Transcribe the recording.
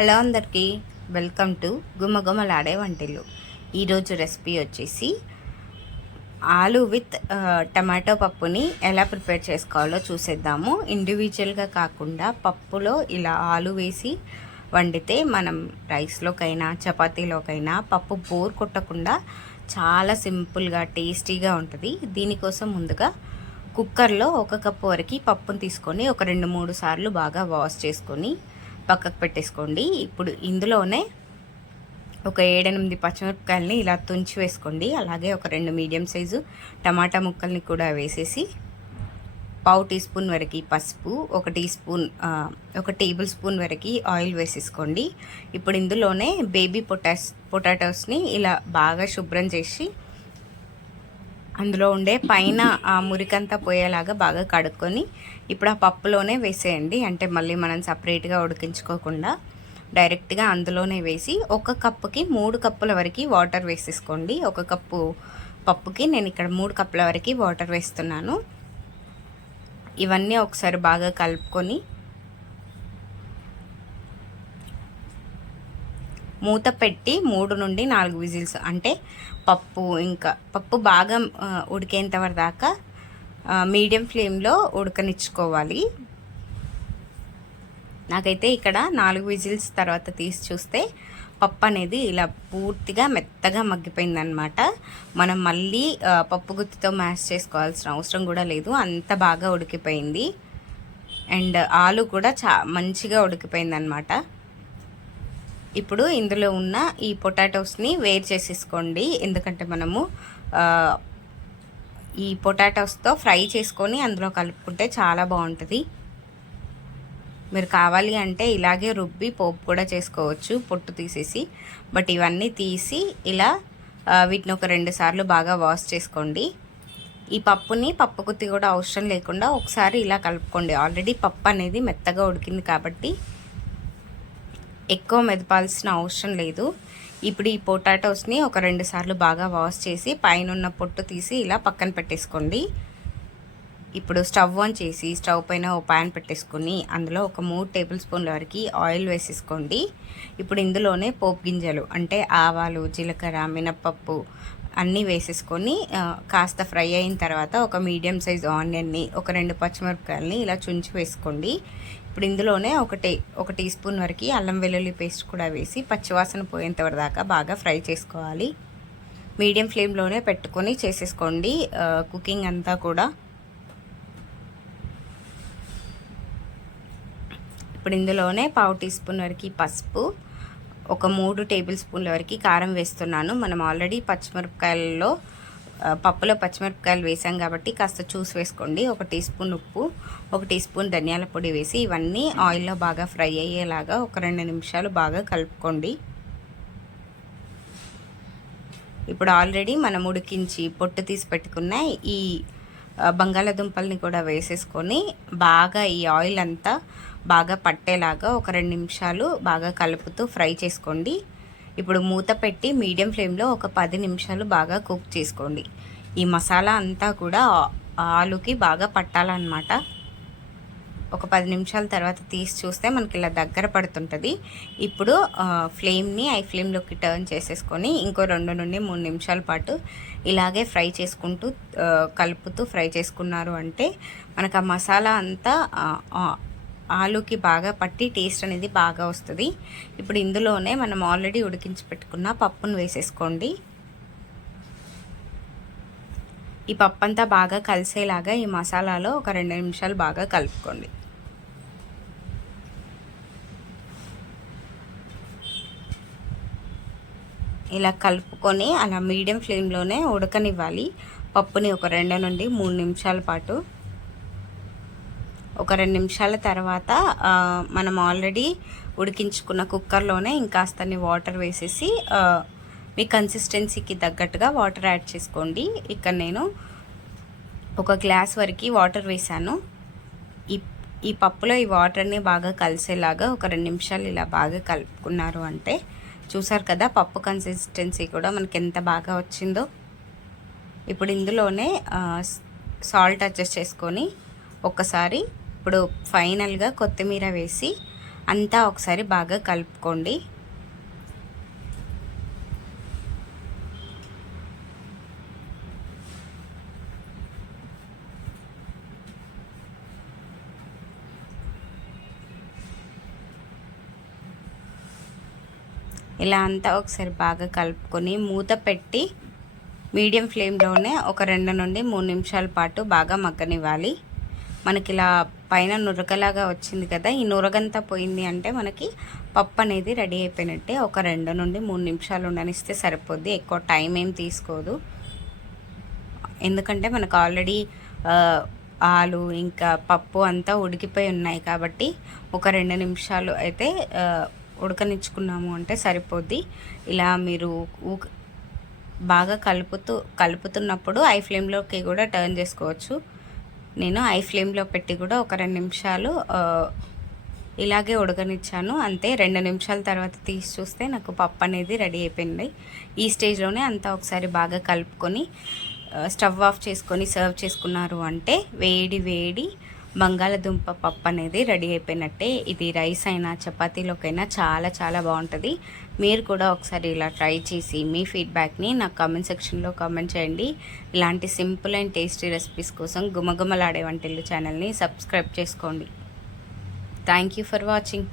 Hello అందరికీ, welcome to గుమగుమలాడే వంటిల్లు. ఈరోజు రెసిపీ వచ్చేసి ఆలు విత్ టమాటో పప్పుని ఎలా ప్రిపేర్ చేసుకోవాలో చూసేద్దాము. ఇండివిజువల్గా కాకుండా పప్పులో ఇలా ఆలు వేసి వండితే మనం రైస్లోకైనా చపాతీలోకైనా పప్పు బోర్ కొట్టకుండా చాలా సింపుల్గా టేస్టీగా ఉంటుంది. దీనికోసం ముందుగా కుక్కర్లో 1 కప్పు వరకు పప్పును తీసుకొని ఒక 2-3 సార్లు బాగా వాష్ చేసుకొని పక్కకు పెట్టేసుకోండి. ఇప్పుడు ఇందులోనే ఒక 7-8 పచ్చిమిరపకాయలని ఇలా తుంచి వేసుకోండి. అలాగే ఒక 2 మీడియం సైజు టమాటా ముక్కల్ని కూడా వేసేసి పావు టీ స్పూన్ వరకు పసుపు, ఒక టేబుల్ స్పూన్ వరకు ఆయిల్ వేసేసుకోండి. ఇప్పుడు ఇందులోనే బేబీ పొటాటోస్ని ఇలా బాగా శుభ్రం చేసి అందులో ఉండే పైన ఆ మురికంతా పోయేలాగా బాగా కడుక్కొని ఇప్పుడు ఆ పప్పులోనే వేసేయండి. అంటే మళ్ళీ మనం సపరేట్గా ఉడికించుకోకుండా డైరెక్ట్గా అందులోనే వేసి 1 కప్పుకి 3 కప్పుల వరకు వాటర్ వేసేసుకోండి. 1 కప్పు పప్పుకి నేను ఇక్కడ 3 కప్పుల వరకు వాటర్ వేస్తున్నాను. ఇవన్నీ ఒకసారి బాగా కలుపుకొని మూత పెట్టి 3 నుండి 4 విజిల్స్, అంటే పప్పు బాగా ఉడికేంత వరకు దాకా మీడియం ఫ్లేమ్లో ఉడకనిచ్చుకోవాలి. నాకైతే ఇక్కడ 4 విజిల్స్ తర్వాత తీసి చూస్తే పప్పు అనేది ఇలా పూర్తిగా మెత్తగా మగ్గిపోయిందనమాట. మనం మళ్ళీ పప్పు గుత్తితో మ్యాష్ చేసుకోవాల్సిన అవసరం కూడా లేదు, అంత బాగా ఉడికిపోయింది. అండ్ ఆలు కూడా మంచిగా ఉడికిపోయిందనమాట. ఇప్పుడు ఇందులో ఉన్న ఈ పొటాటోస్ని వేరు చేసేసుకోండి. ఎందుకంటే మనము ఈ పొటాటోస్తో ఫ్రై చేసుకొని అందులో కలుపుకుంటే చాలా బాగుంటుంది. మీరు కావాలి అంటే ఇలాగే రుబ్బి పోపు కూడా చేసుకోవచ్చు పొట్టు తీసేసి. బట్ ఇవన్నీ తీసి ఇలా వీటిని ఒక 2 సార్లు బాగా వాష్ చేసుకోండి. ఈ పప్పు గుత్తి కూడా అవసరం లేకుండా ఒకసారి ఇలా కలుపుకోండి. ఆల్రెడీ పప్పు అనేది మెత్తగా ఉడికింది కాబట్టి ఎక్కువ మెదపాల్సిన అవసరం లేదు. ఇప్పుడు ఈ పొటాటోస్ని ఒక 2 సార్లు బాగా వాష్ చేసి పైన ఉన్న పొట్టు తీసి ఇలా పక్కన పెట్టేసుకోండి. ఇప్పుడు స్టవ్ ఆన్ చేసి స్టవ్ పైన ఒక ప్యాన్ పెట్టేసుకొని అందులో ఒక 3 టేబుల్ స్పూన్ల వరకు ఆయిల్ వేసేసుకోండి. ఇప్పుడు ఇందులోనే పోపు గింజలు అంటే ఆవాలు, జీలకర్ర, మినప్పప్పు అన్నీ వేసేసుకొని కాస్త ఫ్రై అయిన తర్వాత ఒక మీడియం సైజ్ ఆనియన్ని, ఒక 2 పచ్చిమిరపకాయలని ఇలా చుంచి వేసుకోండి. ఇప్పుడు ఇందులోనే ఒక టీ స్పూన్ వరకు అల్లం వెల్లుల్లి పేస్ట్ కూడా వేసి పచ్చివాసన పోయేంత వరకు దాకా బాగా ఫ్రై చేసుకోవాలి. మీడియం ఫ్లేమ్లోనే పెట్టుకొని చేసేసుకోండి కుకింగ్ అంతా కూడా. ఇప్పుడు ఇందులోనే పావు టీ స్పూన్ వరకు పసుపు, ఒక 3 టేబుల్ స్పూన్ల వరకు కారం వేస్తున్నాను. మనం ఆల్రెడీ పప్పులో పచ్చిమిరపకాయలు వేసాం కాబట్టి కాస్త చూసి వేసుకోండి. 1 టీ స్పూన్ ఉప్పు, 1 టీ స్పూన్ ధనియాల పొడి వేసి ఇవన్నీ ఆయిల్లో బాగా ఫ్రై అయ్యేలాగా ఒక 2 నిమిషాలు బాగా కలుపుకోండి. ఇప్పుడు ఆల్రెడీ మనం ఉడికించి పొట్టు తీసి పెట్టుకున్న ఈ బంగాళాదుంపల్ని కూడా వేసేసుకొని బాగా ఈ ఆయిల్ అంతా బాగా పట్టేలాగా ఒక 2 నిమిషాలు బాగా కలుపుతూ ఫ్రై చేసుకోండి. ఇప్పుడు మూత పెట్టి మీడియం ఫ్లేమ్లో ఒక 10 నిమిషాలు బాగా కుక్ చేసుకోండి. ఈ మసాలా అంతా కూడా ఆలుకి బాగా పట్టాలన్నమాట. ఒక 10 నిమిషాల తర్వాత తీసి చూస్తే మనకి ఇలా దగ్గర పడుతుంటుంది. ఇప్పుడు ఫ్లేమ్ని ఐ ఫ్లేమ్లోకి టర్న్ చేసేసుకొని ఇంకో 2 నుండి 3 నిమిషాల పాటు ఇలాగే ఫ్రై చేసుకుంటూ కలుపుతూ ఫ్రై చేసుకున్నారు అంటే మనకు ఆ మసాలా అంతా ఆలుకి బాగా పట్టి టేస్ట్ అనేది బాగా వస్తుంది. ఇప్పుడు ఇందులోనే మనం ఆల్రెడీ ఉడికించి పెట్టుకున్న పప్పును వేసేసుకోండి. ఈ పప్పు అంతా బాగా కలిసేలాగా ఈ మసాలాలో ఒక 2 నిమిషాలు బాగా కలుపుకోండి. ఇలా కలుపుకొని అలా మీడియం ఫ్లేమ్లోనే ఉడకనివ్వాలి పప్పుని ఒక 2 నుండి 3 నిమిషాల పాటు. ఒక 2 నిమిషాల తర్వాత మనం ఆల్రెడీ ఉడికించుకున్న కుక్కర్లోనే ఇంకాస్తని వాటర్ వేసేసి మీ కన్సిస్టెన్సీకి తగ్గట్టుగా వాటర్ యాడ్ చేసుకోండి. ఇక్కడ నేను ఒక గ్లాస్ వరకు వాటర్ వేసాను. ఈ పప్పులో ఈ వాటర్ని బాగా కలిసేలాగా ఒక 2 నిమిషాలు ఇలా బాగా కలుపుకున్నారు అంటే చూసారు కదా పప్పు కన్సిస్టెన్సీ కూడా మనకి ఎంత బాగా వచ్చిందో. ఇప్పుడు ఇందులోనే సాల్ట్ అడ్జస్ట్ చేసుకొని ఒక్కసారి ఇప్పుడు ఫైనల్గా కొత్తిమీర వేసి అంతా ఒకసారి బాగా కలుపుకోండి. ఇలా అంతా ఒకసారి బాగా కలుపుకొని మూత పెట్టి మీడియం ఫ్లేమ్లోనే ఒక 2 నుండి 3 నిమిషాల పాటు బాగా మగ్గనివ్వాలి. మనకి ఇలా పైన నురగలాగా వచ్చింది కదా, ఈ నురగంతా పోయింది అంటే మనకి పప్పు అనేది రెడీ అయిపోయినట్టే. ఒక 2 నుండి 3 నిమిషాలు ఉండనిస్తే సరిపోద్ది, ఎక్కువ టైం ఏం తీసుకోదు. ఎందుకంటే మనకు ఆల్రెడీ ఆలు ఇంకా పప్పు అంతా ఉడికిపోయి ఉన్నాయి కాబట్టి ఒక 2 నిమిషాలు అయితే ఉడకనిచ్చుకున్నాము అంటే సరిపోద్ది. ఇలా మీరు బాగా కలుపుతున్నప్పుడు ఐ ఫ్లేమ్లోకి కూడా టర్న్ చేసుకోవచ్చు. నేను ఐ ఫ్లేమ్లో పెట్టి కూడా ఒక 2 నిమిషాలు ఇలాగే ఉడకనిచ్చాను. అంతే, 2 నిమిషాల తర్వాత తీసి చూస్తే నాకు పప్పు అనేది రెడీ అయిపోయింది. ఈ స్టేజ్లోనే అంతా ఒకసారి బాగా కలుపుకొని స్టవ్ ఆఫ్ చేసుకొని సర్వ్ చేసుకున్నారు అంటే వేడి వేడి బంగాళదుంప పప్పు అనేది రెడీ అయిపోయినట్టే. ఇది రైస్ అయినా చపాతీలోకైనా చాలా చాలా బాగుంటుంది. మీరు కూడా ఒకసారి ఇలా ట్రై చేసి మీ ఫీడ్బ్యాక్ని నాకు కామెంట్ సెక్షన్లో కామెంట్ చేయండి. ఇలాంటి సింపుల్ అండ్ టేస్టీ రెసిపీస్ కోసం గుమగుమలాడే వంటిల్లు ఛానల్ని సబ్స్క్రైబ్ చేసుకోండి. Thank you for watching.